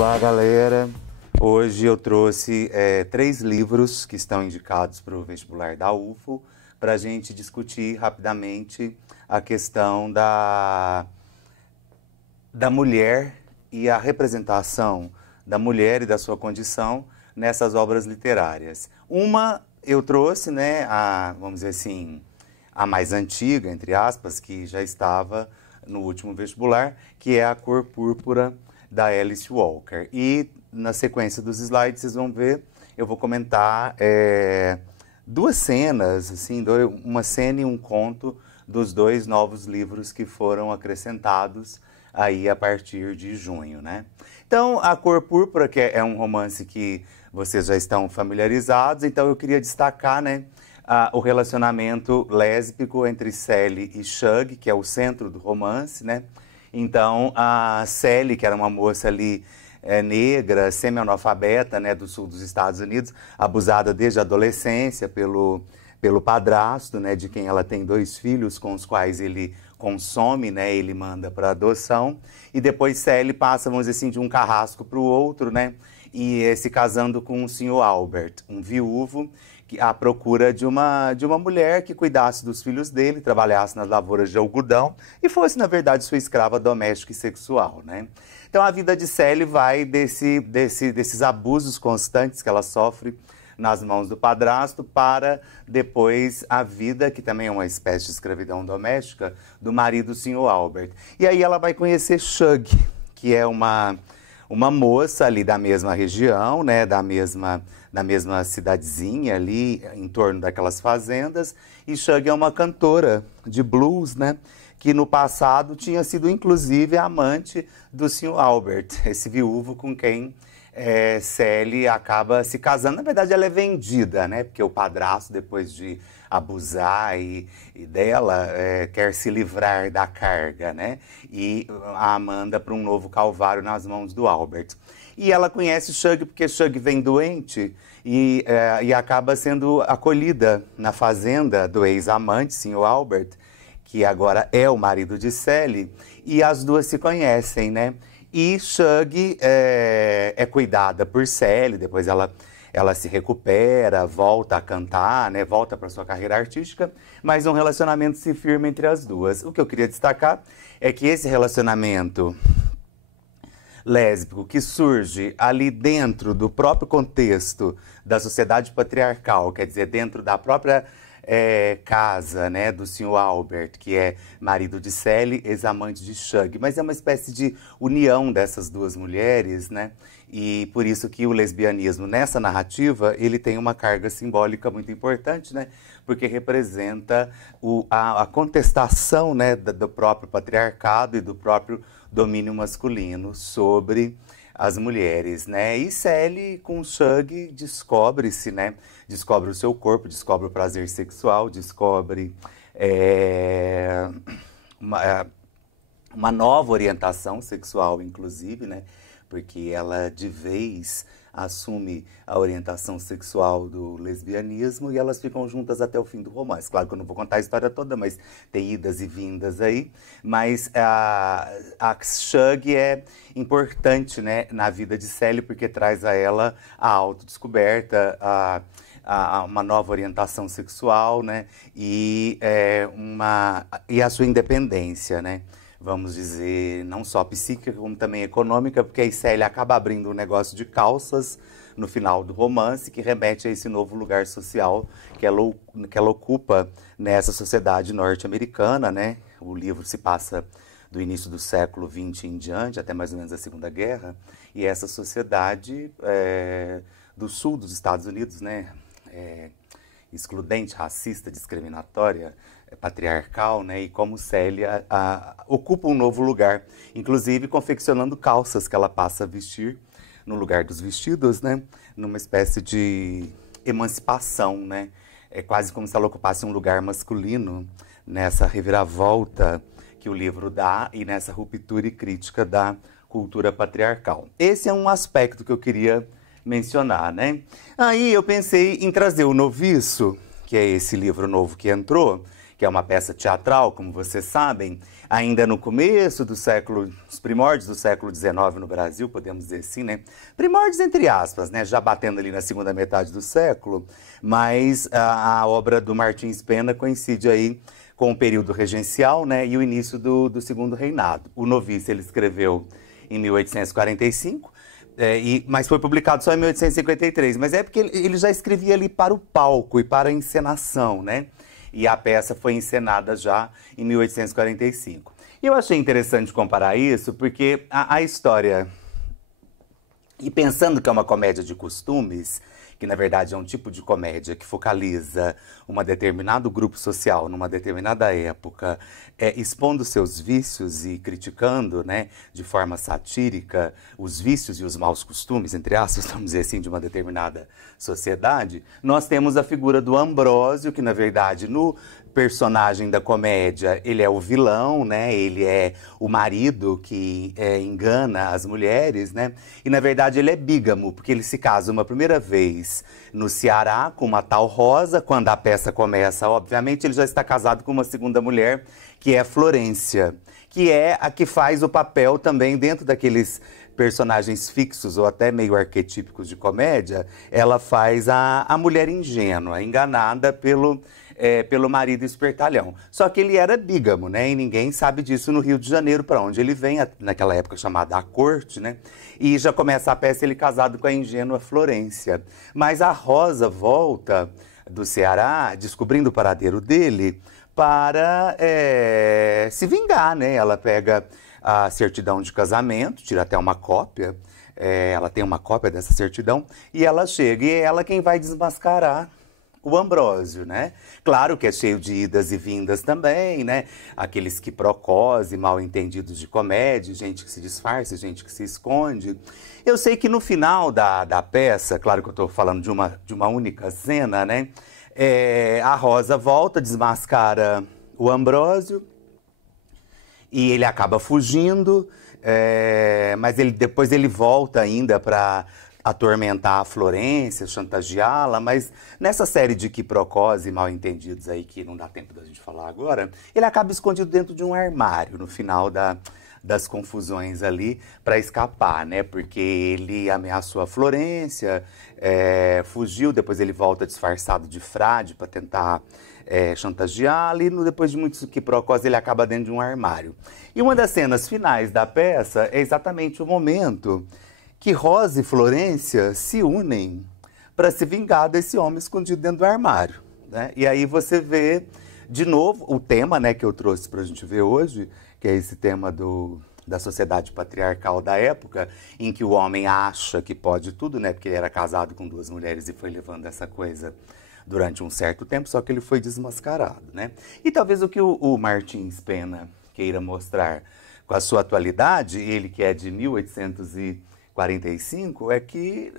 Olá, galera! Hoje eu trouxe 3 livros que estão indicados para o vestibular da UFO para a gente discutir rapidamente a questão da mulher e a representação da mulher e da sua condição nessas obras literárias. Uma eu trouxe, né, vamos dizer assim, a mais antiga, entre aspas, que já estava no último vestibular, que é A Cor Púrpura, da Alice Walker. E na sequência dos slides, vocês vão ver, eu vou comentar duas cenas, assim, uma cena e um conto dos 2 novos livros que foram acrescentados aí a partir de junho, né? Então, A Cor Púrpura, que é um romance que vocês já estão familiarizados, então eu queria destacar, né, o relacionamento lésbico entre Sally e Shug, que é o centro do romance, né? Então, a Sally, que era uma moça ali negra, semi-analfabeta, né, do sul dos Estados Unidos, abusada desde a adolescência pelo padrasto, né, de quem ela tem 2 filhos com os quais ele consome, né, ele manda para adoção. E depois Sally passa, vamos dizer assim, de um carrasco para o outro, né, e se casando com o Sr. Albert, um viúvo, à procura de uma mulher que cuidasse dos filhos dele, trabalhasse nas lavouras de algodão e fosse, na verdade, sua escrava doméstica e sexual, né? Então, a vida de Sally vai desses abusos constantes que ela sofre nas mãos do padrasto para depois a vida, que também é uma espécie de escravidão doméstica, do marido, o Sr. Albert. E aí ela vai conhecer Shug, que é uma moça ali da mesma região, né, da mesma cidadezinha ali, em torno daquelas fazendas. E Shug é uma cantora de blues, né, que no passado tinha sido, inclusive, amante do Sr. Albert, esse viúvo com quem Sally acaba se casando. Na verdade, ela é vendida, né, porque o padrasto, depois de abusar dela, quer se livrar da carga, né, e a manda para um novo calvário nas mãos do Albert. E ela conhece Shug porque Shug vem doente e acaba sendo acolhida na fazenda do ex-amante, Sr. Albert, que agora é o marido de Sally, e as duas se conhecem, né? E Shug é cuidada por Sally, depois ela se recupera, volta a cantar, né? Volta para sua carreira artística, mas um relacionamento se firma entre as duas. O que eu queria destacar é que esse relacionamento lésbico que surge ali dentro do próprio contexto da sociedade patriarcal, quer dizer, dentro da própria casa, né, do Sr. Albert, que é marido de Sally, ex-amante de Shug, mas é uma espécie de união dessas duas mulheres, né, e por isso que o lesbianismo nessa narrativa, ele tem uma carga simbólica muito importante, né, porque representa a contestação, né, do próprio patriarcado e do próprio domínio masculino sobre as mulheres, né? E Sally, com Shug, descobre-se, né? Descobre o seu corpo, descobre o prazer sexual, descobre uma nova orientação sexual, inclusive, né? Porque ela, de vez, assume a orientação sexual do lesbianismo e elas ficam juntas até o fim do romance. Claro que eu não vou contar a história toda, mas tem idas e vindas aí. Mas a Shug é importante, né, na vida de Sally porque traz a ela a autodescoberta, uma nova orientação sexual, né, e a sua independência, né? Vamos dizer, não só psíquica, como também econômica, porque a Sally acaba abrindo um negócio de calças no final do romance, que remete a esse novo lugar social que ela ocupa nessa sociedade norte-americana, né? O livro se passa do início do século XX em diante, até mais ou menos a Segunda Guerra, e essa sociedade do sul dos Estados Unidos, né? Excludente, racista, discriminatória, patriarcal, né? E como Sally ocupa um novo lugar, inclusive confeccionando calças que ela passa a vestir no lugar dos vestidos, né? Numa espécie de emancipação, né? É quase como se ela ocupasse um lugar masculino nessa reviravolta que o livro dá e nessa ruptura e crítica da cultura patriarcal. Esse é um aspecto que eu queria mencionar, né? Aí eu pensei em trazer o Noviço, que é esse livro novo que entrou, que é uma peça teatral, como vocês sabem, ainda no começo do século, os primórdios do século XIX no Brasil, podemos dizer assim, né? Primórdios entre aspas, né? Já batendo ali na segunda metade do século, mas a obra do Martins Pena coincide aí com o período regencial, né? E o início do Segundo Reinado. O Novice ele escreveu em 1845, mas foi publicado só em 1853. Mas é porque ele já escrevia ali para o palco e para a encenação, né? E a peça foi encenada já em 1845. E eu achei interessante comparar isso porque a história, e pensando que é uma comédia de costumes, que na verdade é um tipo de comédia que focaliza um determinado grupo social numa determinada época, expondo seus vícios e criticando, né, de forma satírica os vícios e os maus costumes, entre aspas, vamos dizer assim, de uma determinada sociedade, nós temos a figura do Ambrósio, que na verdade no personagem da comédia, ele é o vilão, né? Ele é o marido que engana as mulheres, né? E na verdade ele é bígamo, porque ele se casa uma primeira vez no Ceará com uma tal Rosa. Quando a peça começa, obviamente, ele já está casado com uma segunda mulher, que é Florência, que é a que faz o papel também dentro daqueles personagens fixos ou até meio arquetípicos de comédia. Ela faz a mulher ingênua, enganada pelo marido espertalhão. Só que ele era bígamo, né? E ninguém sabe disso no Rio de Janeiro, para onde ele vem, naquela época chamada A Corte, né? E já começa a peça ele casado com a ingênua Florência. Mas a Rosa volta do Ceará, descobrindo o paradeiro dele, para se vingar, né? Ela pega a certidão de casamento, tira até uma cópia, ela tem uma cópia dessa certidão, e ela chega, e é ela quem vai desmascarar o Ambrósio, né? Claro que é cheio de idas e vindas também, né? Aqueles quiprocós e mal entendidos de comédia, gente que se disfarça, gente que se esconde. Eu sei que no final da peça, claro que eu estou falando de uma única cena, né? A Rosa volta, desmascara o Ambrósio e ele acaba fugindo, mas depois ele volta ainda para atormentar a Florência, chantageá-la, mas nessa série de quiprocós e mal entendidos aí, que não dá tempo da gente falar agora, ele acaba escondido dentro de um armário no final das confusões ali para escapar, né? Porque ele ameaçou a Florência, fugiu, depois ele volta disfarçado de frade para tentar chantageá-la, e depois de muitos quiprocós ele acaba dentro de um armário. E uma das cenas finais da peça é exatamente o momento que Rosa e Florência se unem para se vingar desse homem escondido dentro do armário, né? E aí você vê, de novo, o tema, né, que eu trouxe para a gente ver hoje, que é esse tema da sociedade patriarcal da época, em que o homem acha que pode tudo, né? Porque ele era casado com duas mulheres e foi levando essa coisa durante um certo tempo, só que ele foi desmascarado, né? E talvez o que o Martins Pena queira mostrar com a sua atualidade, ele que é de 1845, é que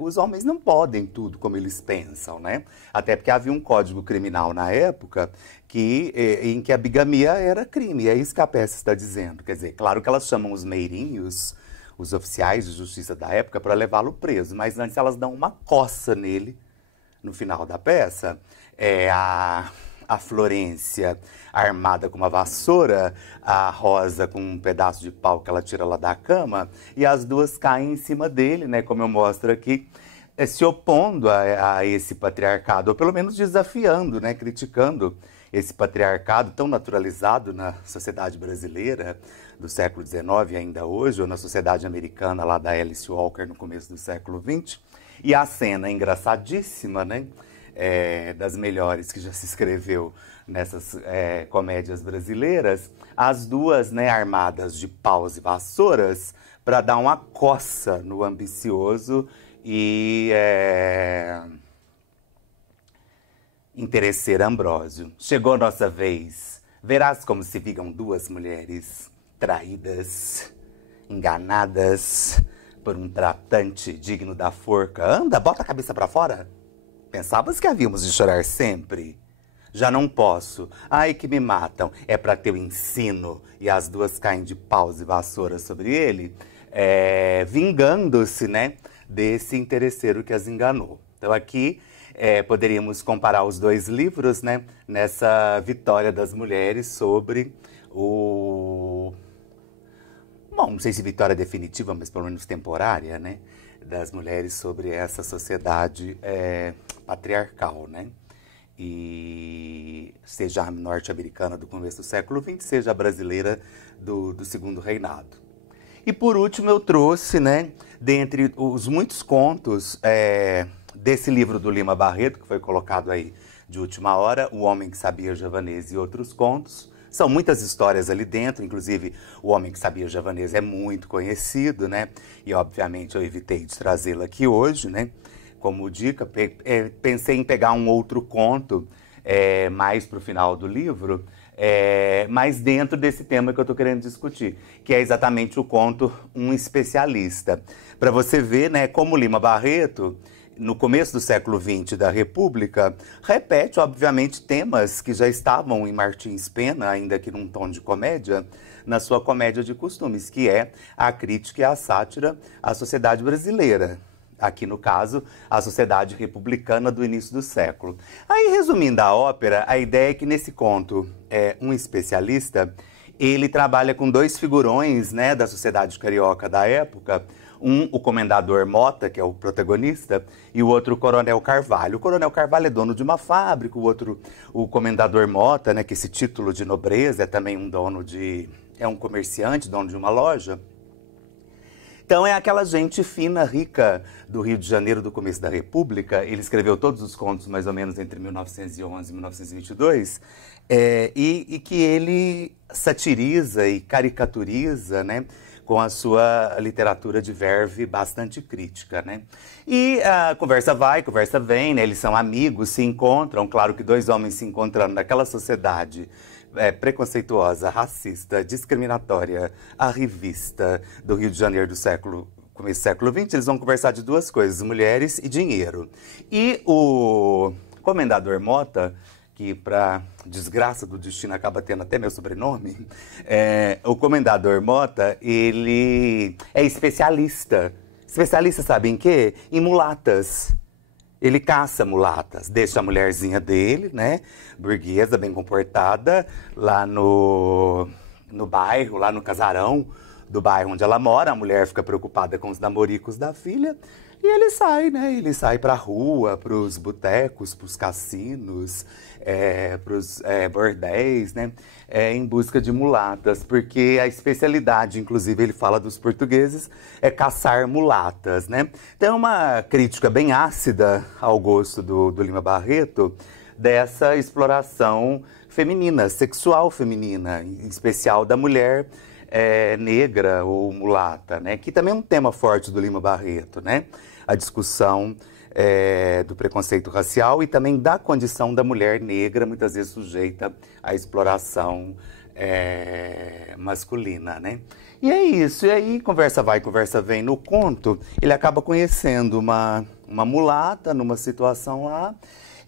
os homens não podem tudo como eles pensam, né? Até porque havia um código criminal na época em que a bigamia era crime, e é isso que a peça está dizendo. Quer dizer, claro que elas chamam os meirinhos, os oficiais de justiça da época, para levá-lo preso, mas antes elas dão uma coça nele no final da peça. A Florência armada com uma vassoura, a Rosa com um pedaço de pau que ela tira lá da cama, e as duas caem em cima dele, né, como eu mostro aqui, se opondo a esse patriarcado, ou pelo menos desafiando, né, criticando esse patriarcado tão naturalizado na sociedade brasileira do século XIX e ainda hoje, ou na sociedade americana lá da Alice Walker no começo do século XX. E a cena engraçadíssima, né? Das melhores que já se escreveu nessas comédias brasileiras, as duas, né, armadas de paus e vassouras para dar uma coça no ambicioso e interesseiro Ambrósio. Chegou a nossa vez, verás como se ficam duas mulheres traídas, enganadas por um tratante digno da forca. Anda, bota a cabeça para fora. Pensavas que havíamos de chorar sempre? Já não posso. Ai, que me matam. É para teu ensino. E as duas caem de paus e vassouras sobre ele, vingando-se, né, desse interesseiro que as enganou. Então aqui poderíamos comparar os dois livros, né, nessa vitória das mulheres sobre Bom, não sei se vitória definitiva, mas pelo menos temporária, né? Das mulheres sobre essa sociedade patriarcal, né? E seja a norte-americana do começo do século XX, seja a brasileira do Segundo Reinado. E por último eu trouxe, né, dentre os muitos contos desse livro do Lima Barreto, que foi colocado aí de última hora, O Homem que Sabia Javanês e Outros Contos. São muitas histórias ali dentro, inclusive O Homem que Sabia Javanês é muito conhecido, né? E obviamente eu evitei de trazê-lo aqui hoje, né? Como dica, pensei em pegar um outro conto mais para o final do livro, mas dentro desse tema que eu estou querendo discutir, que é exatamente o conto Um Especialista. Para você ver, né, como Lima Barreto, no começo do século XX da República, repete, obviamente, temas que já estavam em Martins Pena, ainda que num tom de comédia, na sua comédia de costumes, que é a crítica e a sátira à sociedade brasileira. Aqui, no caso, a sociedade republicana do início do século. Aí, resumindo a ópera, a ideia é que nesse conto, Um Especialista, ele trabalha com dois figurões, né, da sociedade carioca da época. Um, o Comendador Mota, que é o protagonista, e o outro, o Coronel Carvalho. O Coronel Carvalho é dono de uma fábrica, o outro, o Comendador Mota, né, que esse título de nobreza é também um comerciante, dono de uma loja. Então é aquela gente fina, rica do Rio de Janeiro do começo da República. Ele escreveu todos os contos mais ou menos entre 1911 e 1922, e que ele satiriza e caricaturiza, né, com a sua literatura de verve bastante crítica, né? E a conversa vai, conversa vem, né? Eles são amigos, se encontram. Claro que dois homens se encontrando naquela sociedade preconceituosa, racista, discriminatória, arrivista do Rio de Janeiro do começo do século XX, eles vão conversar de duas coisas, mulheres e dinheiro. E o Comendador Mota, que para desgraça do destino acaba tendo até meu sobrenome, o Comendador Mota, ele é especialista. Especialista sabe em quê? Em mulatas. Ele caça mulatas, deixa a mulherzinha dele, né, burguesa, bem comportada, lá no bairro, lá no casarão do bairro onde ela mora. A mulher fica preocupada com os namoricos da filha e ele sai, né, ele sai pra rua, pros botecos, pros cassinos, pros bordéis, né, em busca de mulatas, porque a especialidade, inclusive ele fala dos portugueses, é caçar mulatas, né. Então é uma crítica bem ácida ao gosto do Lima Barreto, dessa exploração feminina, sexual feminina, em especial da mulher negra ou mulata, né, que também é um tema forte do Lima Barreto, né, a discussão do preconceito racial e também da condição da mulher negra, muitas vezes sujeita à exploração masculina, né. E é isso, e aí conversa vai, conversa vem. No conto, ele acaba conhecendo uma mulata numa situação lá,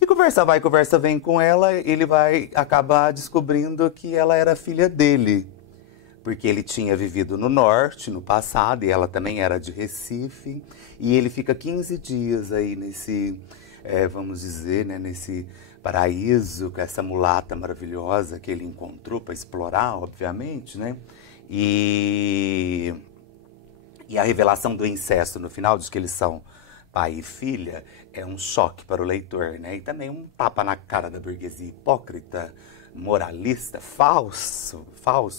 e conversa vai, conversa vem com ela, ele vai acabar descobrindo que ela era filha dele, porque ele tinha vivido no norte no passado e ela também era de Recife, e ele fica 15 dias aí nesse, vamos dizer, né, nesse paraíso com essa mulata maravilhosa que ele encontrou para explorar, obviamente, né? E a revelação do incesto no final, de que eles são pai e filha, é um choque para o leitor, né? E também um tapa na cara da burguesia hipócrita, moralista, falso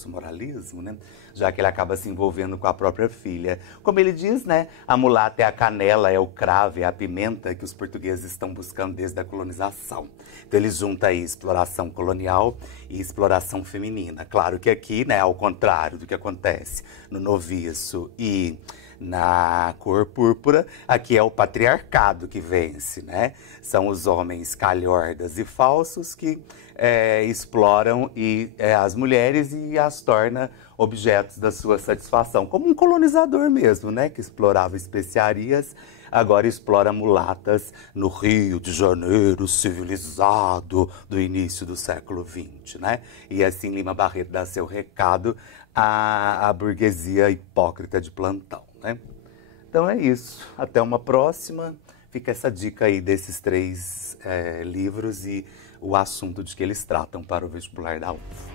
moralismo, né? Já que ele acaba se envolvendo com a própria filha. Como ele diz, né? A mulata é a canela, é o cravo, é a pimenta que os portugueses estão buscando desde a colonização. Então ele junta aí exploração colonial e exploração feminina. Claro que aqui, né, ao contrário do que acontece no Noviço e na Cor Púrpura, aqui é o patriarcado que vence, né? São os homens calhordas e falsos que exploram as mulheres e as torna objetos da sua satisfação, como um colonizador mesmo, né? Que explorava especiarias, agora explora mulatas no Rio de Janeiro civilizado do início do século XX, né? E assim Lima Barreto dá seu recado à burguesia hipócrita de plantão, né? Então é isso. Até uma próxima. Fica essa dica aí desses três livros e o assunto de que eles tratam para o vestibular da UF.